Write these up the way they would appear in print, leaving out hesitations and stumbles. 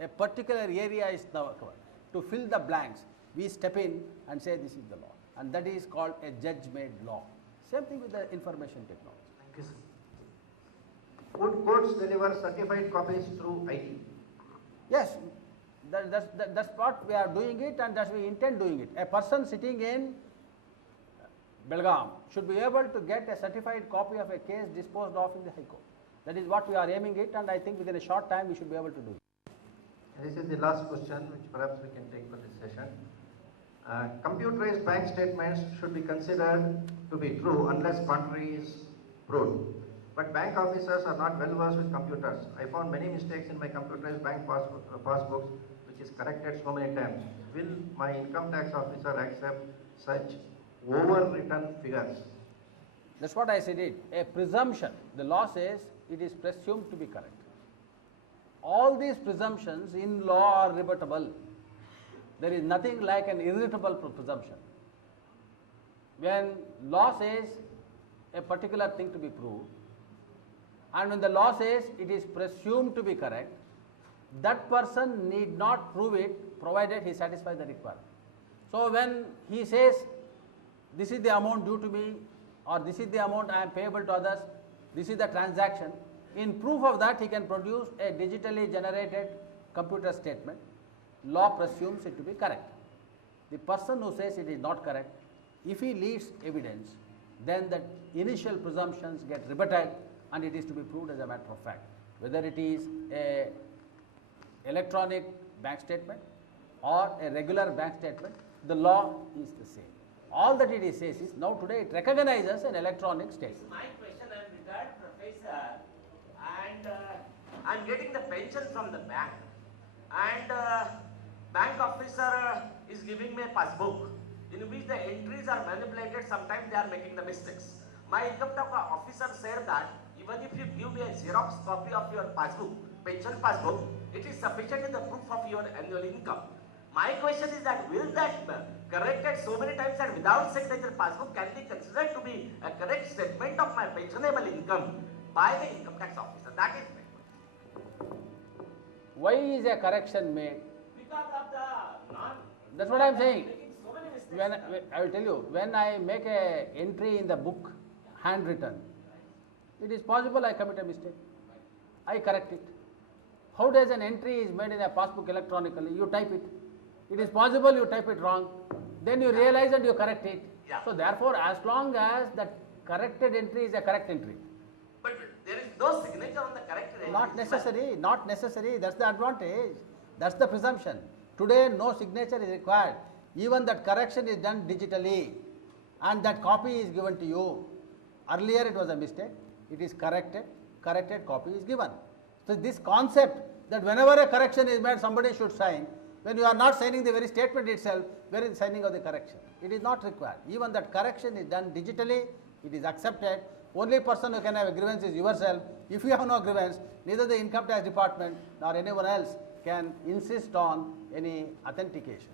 a particular area is now covered. To fill the blanks, we step in and say this is the law, and that is called a judge-made law. Same thing with the information technology. Thank you, sir. Would courts deliver certified copies through IT? Yes, that's what we are doing it, and that's we intend doing it. A person sitting in Belgaum should be able to get a certified copy of a case disposed of in the High Court. That is what we are aiming it, and I think within a short time we should be able to do it. This is the last question, which perhaps we can take for this session. Computerized bank statements should be considered to be true unless contrary is proved. But bank officers are not well versed with computers. I found many mistakes in my computerized bank passbooks, which is corrected so many times. Will my income tax officer accept such overwritten figures? That's what I said it. A presumption. The law says it is presumed to be correct. All these presumptions in law are rebuttable. There is nothing like an irritable presumption. When law says a particular thing to be proved, and when the law says it is presumed to be correct, that person need not prove it provided he satisfies the requirement. So when he says this is the amount due to me, or this is the amount I am payable to others, this is the transaction, in proof of that he can produce a digitally generated computer statement. Law presumes it to be correct. The person who says it is not correct, if he leads evidence, then the initial presumptions get rebutted and it is to be proved as a matter of fact. Whether it is a electronic bank statement or a regular bank statement, the law is the same. All that it says is, now today it recognizes an electronic statement. My question, I am retired professor and I am getting the pension from the bank, and bank officer is giving me a passbook in which the entries are manipulated. Sometimes they are making the mistakes. My income tax officer said that even if you give me a Xerox copy of your passbook, pension passbook, it is sufficient in the proof of your annual income. My question is that will that corrected so many times and without signature passbook can be considered to be a correct statement of my pensionable income by the income tax officer? That is my question. Why is a correction made? Because of the non. That's what I am saying. Making so many mistakes. When I will tell you, when I make a entry in the book, handwritten, it is possible I commit a mistake. I correct it. How does an entry is made in a passbook electronically? You type it. It is possible you type it wrong. Then you realize and you correct it. Yeah. So therefore, as long as that corrected entry is a correct entry. But there is no signature on the correct entry. Not necessary, not necessary. That's the advantage. That's the presumption. Today, no signature is required. Even that correction is done digitally and that copy is given to you. Earlier it was a mistake. It is corrected. Corrected copy is given. So this concept that whenever a correction is made, somebody should sign. When you are not signing the very statement itself, where is the signing of the correction? It is not required. Even that correction is done digitally. It is accepted. Only person who can have a grievance is yourself. If you have no grievance, neither the income tax department nor anyone else can insist on any authentication.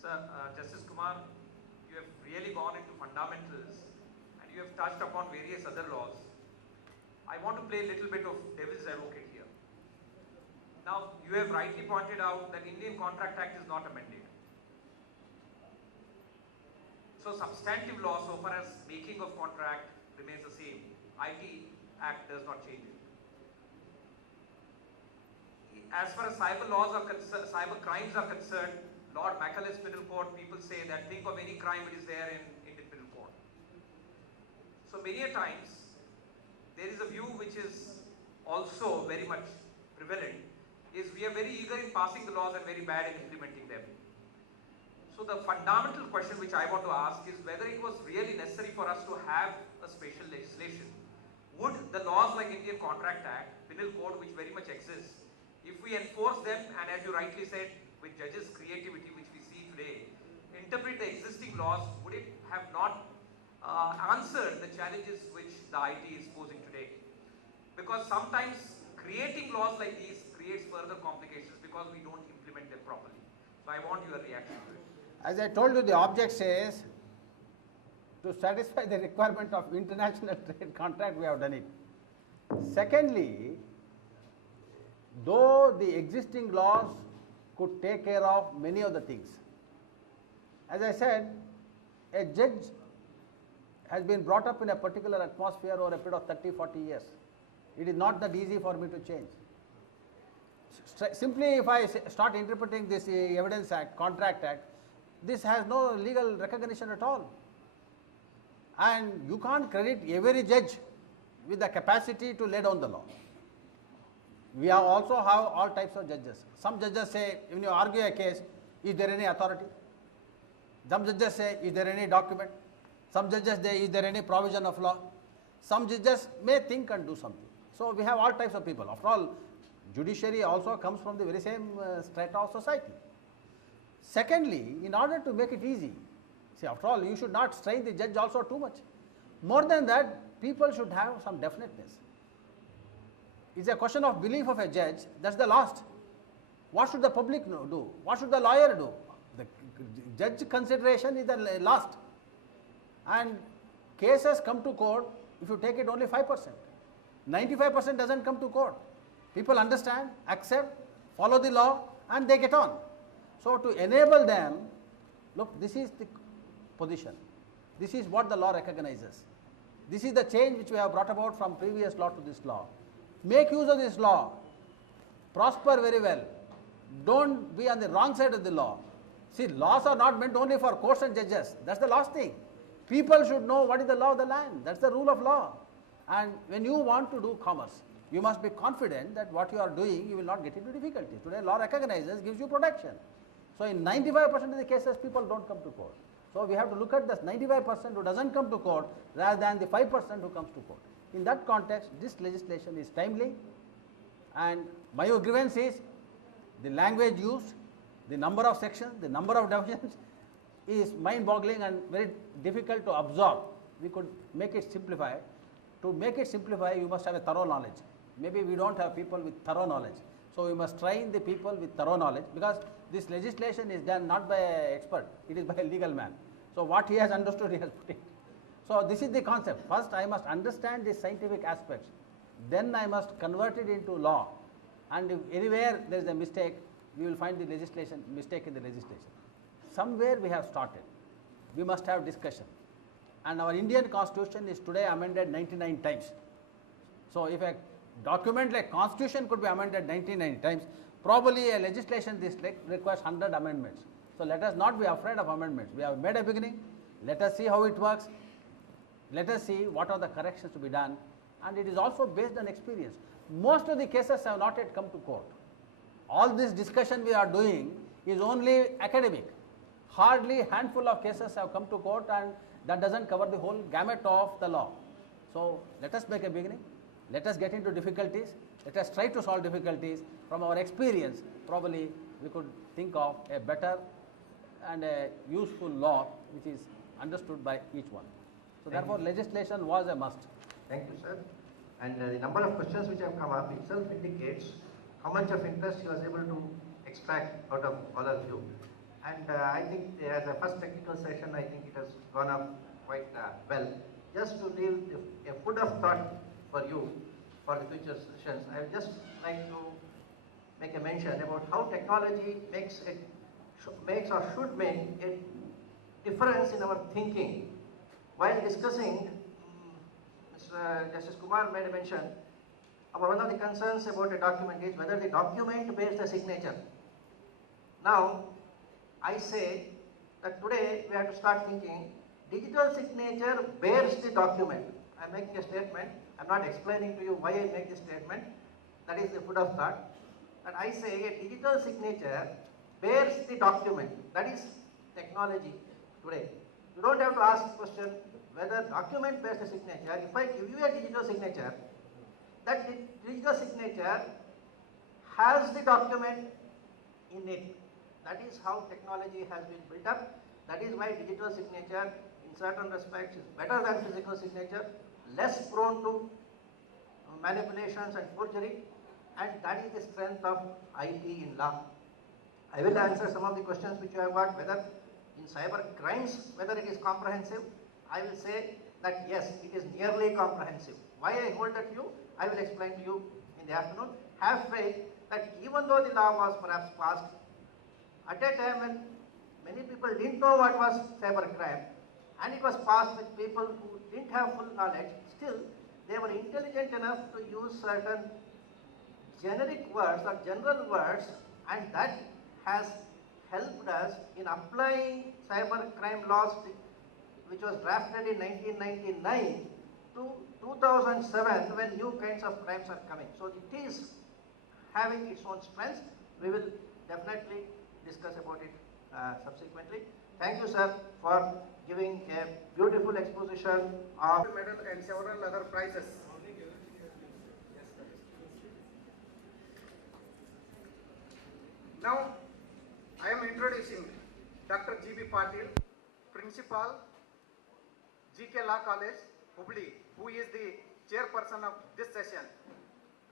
Sir, Justice Kumar, you have really gone into fundamentals and you have touched upon various other laws. I want to play a little bit of devil's advocate here. Now, you have rightly pointed out that Indian Contract Act is not amended. So, substantive law so far as making of contract remains the same. IT Act does not change it. As far as cyber laws are concerned, cyber crimes are concerned, Lord Macaulay's Penal Code, people say that think of any crime, it is there in Indian Penal Code. So many a times, there is a view which is also very much prevalent, is we are very eager in passing the laws and very bad in implementing them. So the fundamental question which I want to ask is whether it was really necessary for us to have a special legislation. Would the laws like Indian Contract Act, Penal Code, which very much exists, if we enforce them, and as you rightly said, with judges' creativity which we see today, interpret the existing laws, would it have not answered the challenges which the IT is posing today? Because sometimes creating laws like these creates further complications because we don't implement them properly. So I want your reaction to it. As I told you, the object says to satisfy the requirement of international trade contract, we have done it. Secondly, though also the existing laws could take care of many of the things. As I said, a judge has been brought up in a particular atmosphere over a period of 30, 40 years. It is not that easy for me to change. Simply if I start interpreting this Evidence Act, Contract Act, this has no legal recognition at all. And you can't credit every judge with the capacity to lay down the law. We also have all types of judges. Some judges say, when you argue a case, is there any authority? Some judges say, is there any document? Some judges say, is there any provision of law? Some judges may think and do something. So we have all types of people. After all, judiciary also comes from the very same strata of society. Secondly, in order to make it easy, see, after all, you should not strain the judge also too much. More than that, people should have some definiteness. It's a question of belief of a judge, that's the last. What should the public do? What should the lawyer do? The judge consideration is the last. And cases come to court, if you take it only 5%. 95% doesn't come to court. People understand, accept, follow the law, and they get on. So to enable them, look, this is the position. This is what the law recognizes. This is the change which we have brought about from previous law to this law. Make use of this law. Prosper very well. Don't be on the wrong side of the law. See, laws are not meant only for courts and judges. That's the last thing. People should know what is the law of the land. That's the rule of law. And when you want to do commerce, you must be confident that what you are doing, you will not get into difficulties. Today, law recognizes, gives you protection. So in 95% of the cases, people don't come to court. So we have to look at this 95% who doesn't come to court rather than the 5% who comes to court. In that context, this legislation is timely, and my grievance is the language used, the number of sections, the number of divisions is mind-boggling and very difficult to absorb. We could make it simplify. To make it simplify, you must have a thorough knowledge. Maybe we don't have people with thorough knowledge. So we must train the people with thorough knowledge, because this legislation is done not by an expert, it is by a legal man. So what he has understood, he has put it. So this is the concept. First I must understand the scientific aspects, then I must convert it into law. And if anywhere there is a mistake, we will find the legislation, mistake in the legislation. Somewhere we have started. We must have discussion. And our Indian constitution is today amended 99 times. So if a document like constitution could be amended 99 times, probably a legislation this requires 100 amendments. So let us not be afraid of amendments. We have made a beginning. Let us see how it works. Let us see what are the corrections to be done. And it is also based on experience. Most of the cases have not yet come to court. All this discussion we are doing is only academic. Hardly a handful of cases have come to court, and that doesn't cover the whole gamut of the law. So let us make a beginning. Let us get into difficulties. Let us try to solve difficulties. From our experience, probably we could think of a better and a useful law which is understood by each one. So therefore, legislation was a must. Thank you, sir. And the number of questions which have come up itself indicates how much of interest he was able to extract out of all of you. And I think as a first technical session, I think it has gone up quite well. Just to leave a food of thought for you for the future sessions, I would just like to make a mention about how technology makes or should make a difference in our thinking. While discussing, Mr. Justice Kumar made a mention about one of the concerns about a document is whether the document bears the signature. Now, I say that today we have to start thinking digital signature bears the document. I am making a statement. I am not explaining to you why I make this statement. That is the food of thought. And I say a digital signature bears the document. That is technology today. You don't have to ask the question whether document bears the signature. If I give you a digital signature, that digital signature has the document in it. That is how technology has been built up. That is why digital signature in certain respects is better than physical signature, less prone to manipulations and forgery, and that is the strength of IT in law. I will answer some of the questions which you have got, whether in cyber crimes, whether it is comprehensive. I will say that yes, it is nearly comprehensive. Why I hold that view, I will explain to you in the afternoon. Have faith that even though the law was perhaps passed at a time when many people didn't know what was cybercrime, and it was passed with people who didn't have full knowledge, still they were intelligent enough to use certain generic words or general words, and that has helped us in applying cybercrime laws which was drafted in 1999 to 2007 when new kinds of crimes are coming. So it is having its own strengths. We will definitely discuss about it subsequently. Thank you, sir, for giving a beautiful exposition of medal and several other prizes. Now, I am introducing Dr. G.B. Patil, Principal, GK Law College, Hubli, who is the chairperson of this session.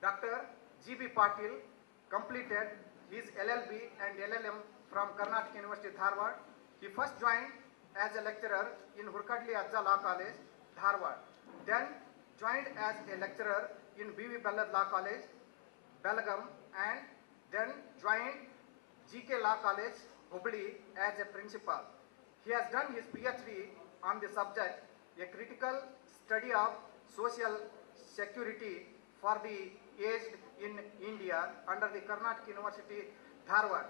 Dr. G.B. Patil completed his LLB and LLM from Karnataka University, Dharwad. He first joined as a lecturer in Hurkadli Ajja Law College, Dharwad. Then joined as a lecturer in B.V. Ballad Law College, Belgaum, and then joined GK Law College, Hubli as a principal. He has done his PhD on the subject, a critical study of social security for the aged in India under the Karnataka University, Dharwad.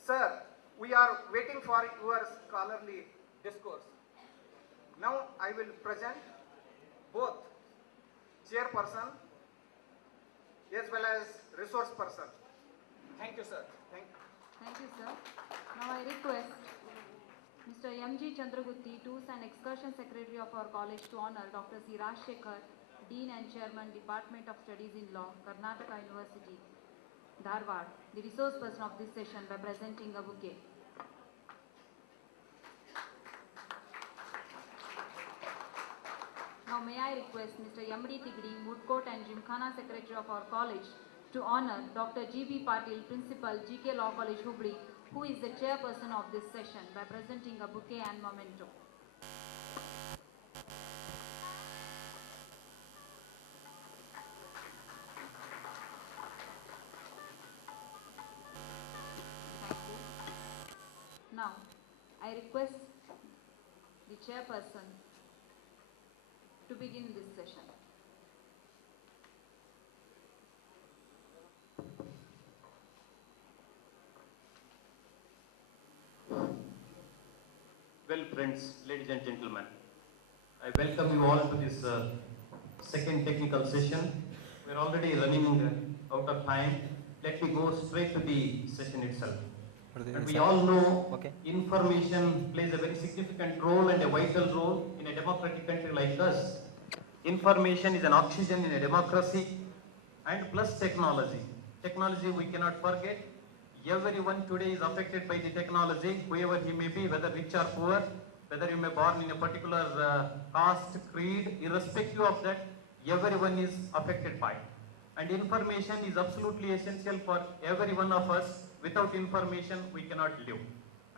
Sir, we are waiting for your scholarly discourse. Now I will present both chairperson as well as resource person. Thank you, sir. Thank you. Thank you, sir. Now I request Mr. M.G. Chandragutti, Tours and Excursion Secretary of our college, to honor Dr. C. Rajshekhar, Dean and Chairman, Department of Studies in Law, Karnataka University, Dharwad, the resource person of this session, by presenting a bouquet. Now may I request Mr. M.D. Tigri, Woodcourt and Gymkhana Secretary of our college, to honor Dr. G.B. Patil, Principal, GK Law College, Hubli, who is the chairperson of this session, by presenting a bouquet and memento. Thank you. Now, I request the chairperson to begin this session. Well, friends, ladies and gentlemen, I welcome you all to this second technical session. We're already running out of time. Let me go straight to the session itself. And we all know information plays a very significant role and a vital role in a democratic country like us. Information is an oxygen in a democracy, and plus technology. Technology we cannot forget. Everyone today is affected by the technology, whoever he may be, whether rich or poor, whether you may be born in a particular caste, creed, irrespective of that, everyone is affected by it. And information is absolutely essential for every one of us. Without information, we cannot live.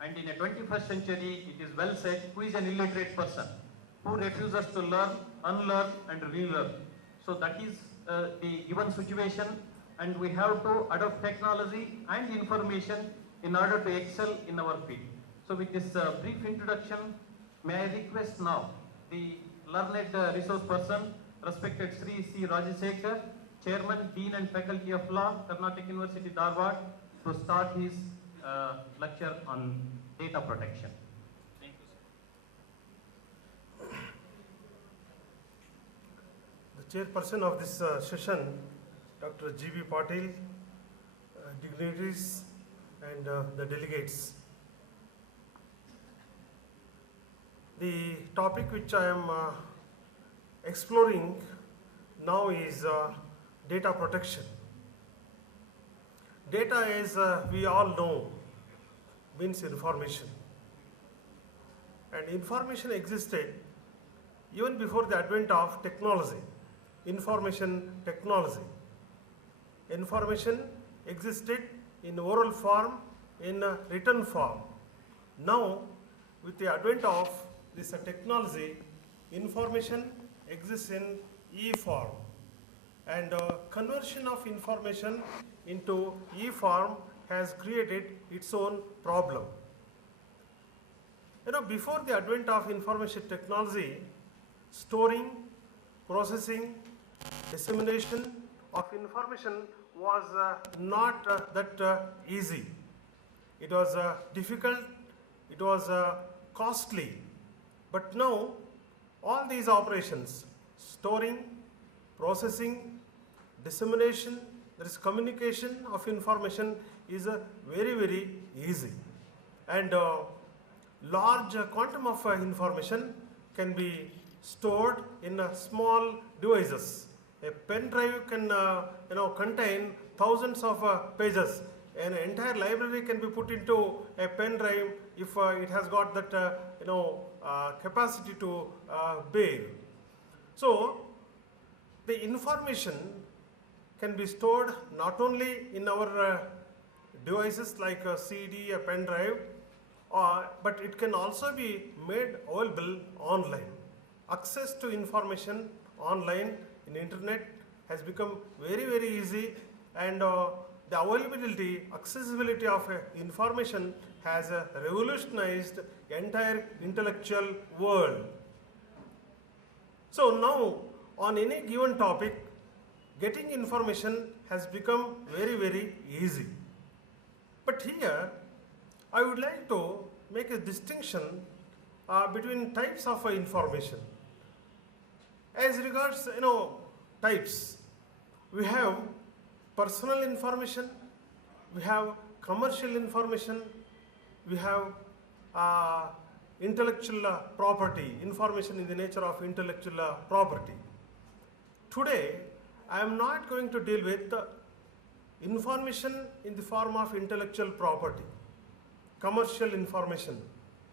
And in a 21st century, it is well said, who is an illiterate person? Who refuses to learn, unlearn and relearn? So that is the given situation. And we have to adopt technology and information in order to excel in our field. So with this brief introduction, may I request now the learned resource person, respected Sri C. Rajshekhar, Chairman, Dean and Faculty of Law, Karnataka University, Dharwad, to start his lecture on data protection. Thank you, sir. The chairperson of this session, Dr. G.B. Patil, dignitaries and the delegates. The topic which I am exploring now is data protection. Data is, we all know, means information. And information existed even before the advent of technology, information technology. Information existed in oral form, in written form. Now, with the advent of this technology, information exists in e-form. and conversion of information into e-form has created its own problem. Before the advent of information technology, storing, processing, dissemination of information was not that easy. It was difficult, it was costly. But now, all these operations, storing, processing, dissemination, there is communication of information is very, very easy. And large quantum of information can be stored in small devices. A pen drive can contain thousands of pages. An entire library can be put into a pen drive if it has got that capacity to bear. So the information can be stored not only in our devices like a CD, a pen drive, but it can also be made available online. Access to information online in internet has become very, very easy, and the availability, accessibility of information has revolutionized the entire intellectual world. So now, on any given topic, getting information has become very, very easy. But here, I would like to make a distinction between types of information. As regards, types, we have personal information, we have commercial information, we have intellectual property, information in the nature of intellectual property. Today, I am not going to deal with information in the form of intellectual property, commercial information,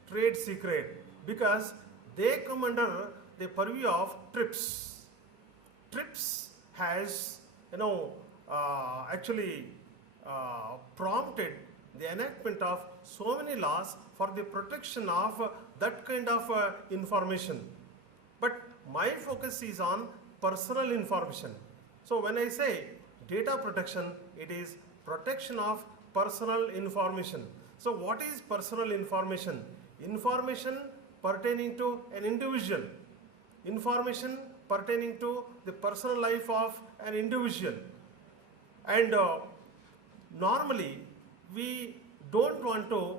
trade secret, because they come under the purview of TRIPS. TRIPS has, prompted the enactment of so many laws for the protection of that kind of information. But my focus is on personal information. So when I say data protection, it is protection of personal information. So what is personal information? Information pertaining to an individual, information pertaining to the personal life of an individual. And normally we don't want to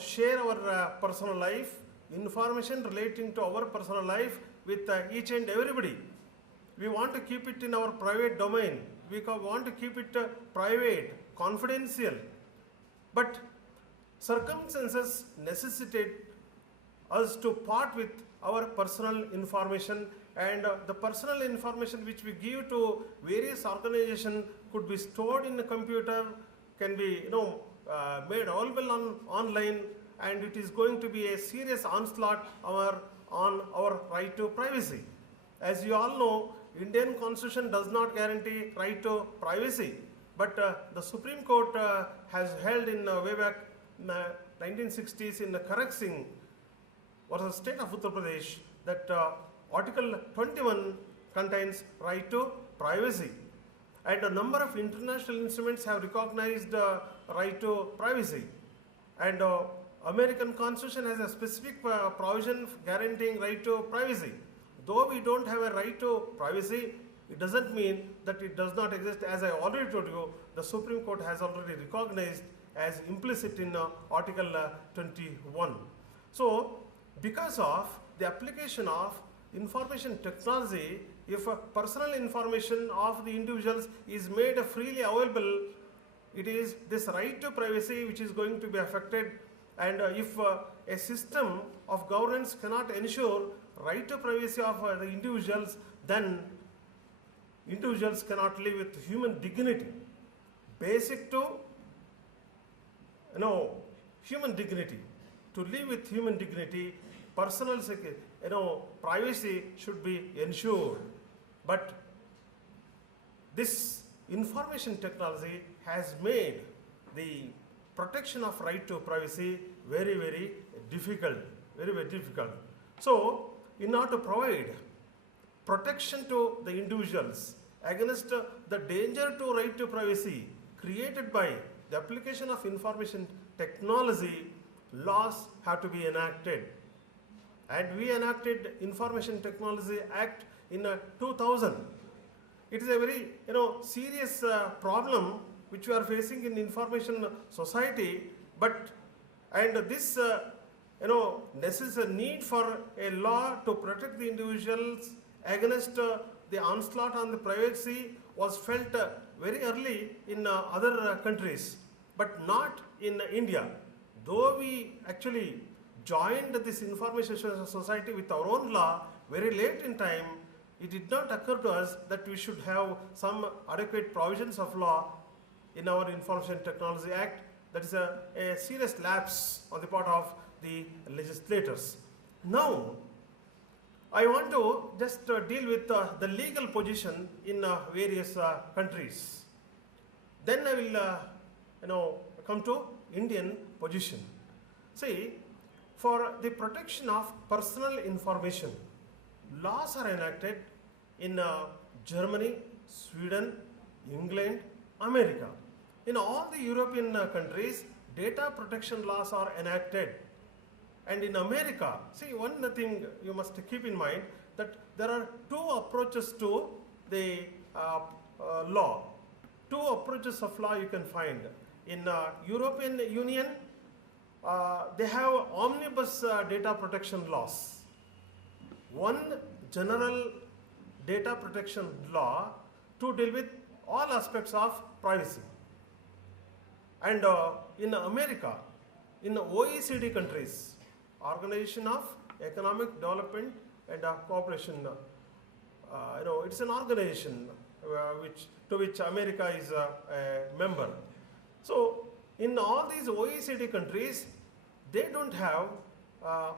share our personal life, information relating to our personal life with each and everybody. We want to keep it in our private domain. We want to keep it private, confidential. But circumstances necessitate us to part with our personal information, and the personal information which we give to various organizations could be stored in a computer, can be made available online, and it is going to be a serious onslaught on our right to privacy. As you all know, Indian Constitution does not guarantee right to privacy, but the Supreme Court has held in way back 1960s in Karak Singh versus State of Uttar Pradesh that Article 21 contains right to privacy, and a number of international instruments have recognized right to privacy, and American Constitution has a specific provision guaranteeing right to privacy. Though we don't have a right to privacy, it doesn't mean that it does not exist. As I already told you, the Supreme Court has already recognized as implicit in Article 21. So, because of the application of information technology, if personal information of the individuals is made freely available, it is this right to privacy which is going to be affected. And if a system of governance cannot ensure right to privacy of the individuals, then individuals cannot live with human dignity. Basic to human dignity. To live with human dignity, personal security, privacy should be ensured. But this information technology has made the protection of right to privacy very, very difficult, very, very difficult. So, in order to provide protection to the individuals against the danger to right to privacy created by the application of information technology, laws have to be enacted. And we enacted Information Technology Act in 2000. It is a very serious problem which we are facing in information society, and this necessary need for a law to protect the individuals against the onslaught on the privacy was felt very early in other countries, but not in India. Though we actually joined this information society with our own law very late in time, it did not occur to us that we should have some adequate provisions of law in our Information Technology Act. That is a serious lapse on the part of the legislators. Now, I want to just deal with the legal position in various countries. Then I will come to Indian position. See, for the protection of personal information, laws are enacted in Germany, Sweden, England, America. In all the European countries, data protection laws are enacted. And in America, see, one thing you must keep in mind, that there are two approaches to the law. Two approaches of law you can find. In European Union, they have omnibus data protection laws. One general data protection law to deal with all aspects of privacy. And in America, in OECD countries, Organization of Economic Development and Cooperation, it's an organization to which America is a member. So, in all these OECD countries, they don't have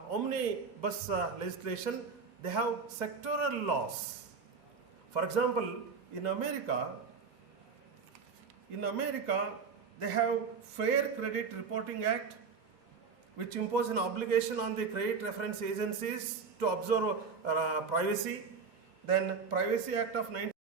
omnibus legislation, they have sectoral laws. For example, in America, they have Fair Credit Reporting Act, which imposes an obligation on the credit reference agencies to observe privacy. Then Privacy Act of 19